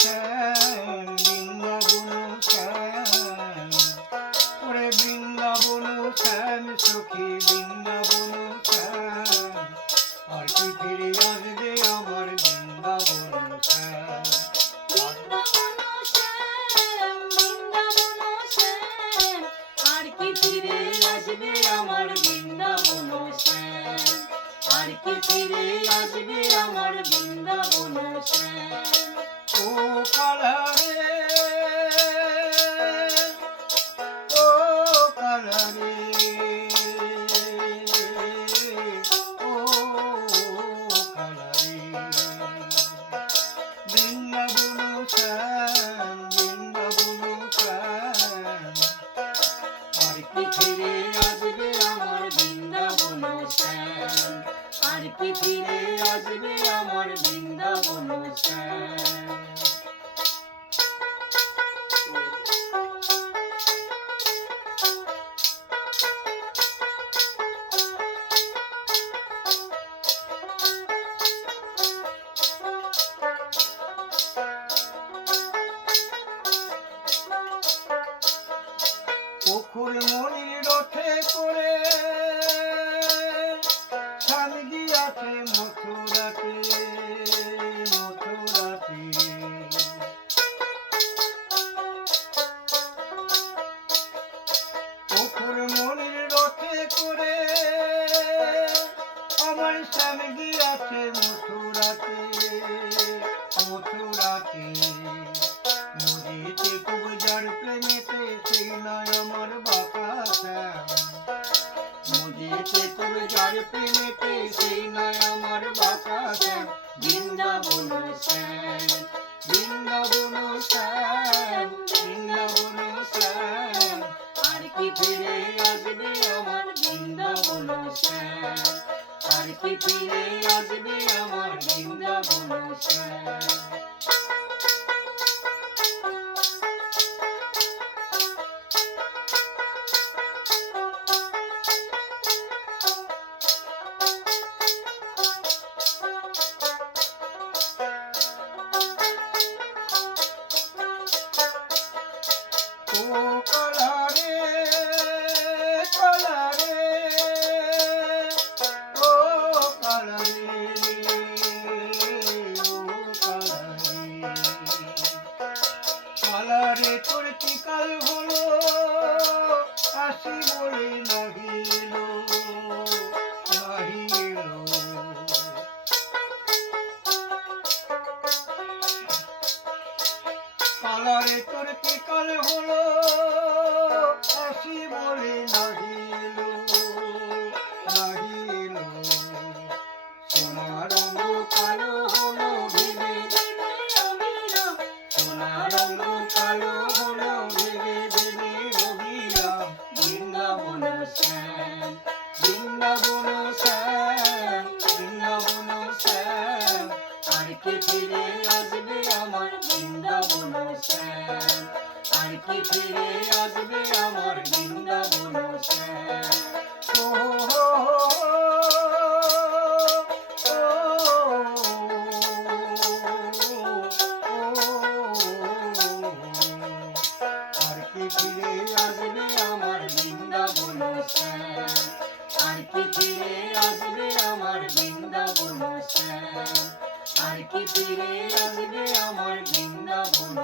শ্যাম বৃন্দাবন শ্যাম, ওরে বৃন্দাবন শ্যাম সখী বৃন্দাবন শ্যাম, আর কি ফিরে আসবে আমার বৃন্দাবন শ্যাম। বৃন্দাবন শ্যাম বৃন্দাবন শ্যাম, আর কি ফিরে আসবে আমার বৃন্দাবন শ্যাম, আর কি ফিরে আসবে আমার বৃন্দাবন শ্যাম। ও কালারে ও কালারে ও কালারে, বৃন্দাবন শ্যাম বৃন্দাবন শ্যাম, আর কি ফিরে আসবে আমার বৃন্দাবন শ্যাম, আর কি ফিরে আসবে আমার বৃন্দাবন শ্যাম। পুকুর মনির রথে করে স্বামী গিয়াছে মথুরাতে মথুরাতে, পুকুর মনির রথে করে আমার স্বামী গিয়াছে মথুরাতে মথুরাতে, মুজিতে খুব যার প্রেমেতে সেই নয় আমার বাঁকা শ্যাম, মুজিতে খুব যার প্রেমেতে সেই নয় আমার বাঁকা শ্যাম, বৃন্দাবন শ্যাম বৃন্দাবন শ্যাম বৃন্দাবন শ্যাম, আর কি ফিরে আসবে আমার বৃন্দাবন শ্যাম, আর কি ফিরে আসবে আমার বৃন্দাবন শ্যাম। ও কালারে কালারে ও কালারে ও কালারে, কালারে তোর কি কাল হলো আসি বলে নাহি এলো নাহি এলো, কালারে তোর কি কাল হলো আসি বলে নাহি এলো নাহি এলো, সোনা রঙ কালো হলো ভেবে দেবে অবিরাম, সোনা রঙ কালো হলো ভেবে দেবে অবিরাম, বৃন্দাবন শ্যাম বৃন্দাবন শ্যাম বৃন্দাবন শ্যাম, আর কি ফিরে আসবে আমার বৃন্দাবন শ্যাম, আর কি ফিরে আসবে আমার বৃন্দাবন শ্যাম। ও আর কি ফিরে আসবে আমার বৃন্দাবন শ্যাম, আর কি ফিরে আসবে আমার বৃন্দাবন শ্যাম, আর কি ফিরে আসবে আমার বৃন্দাবন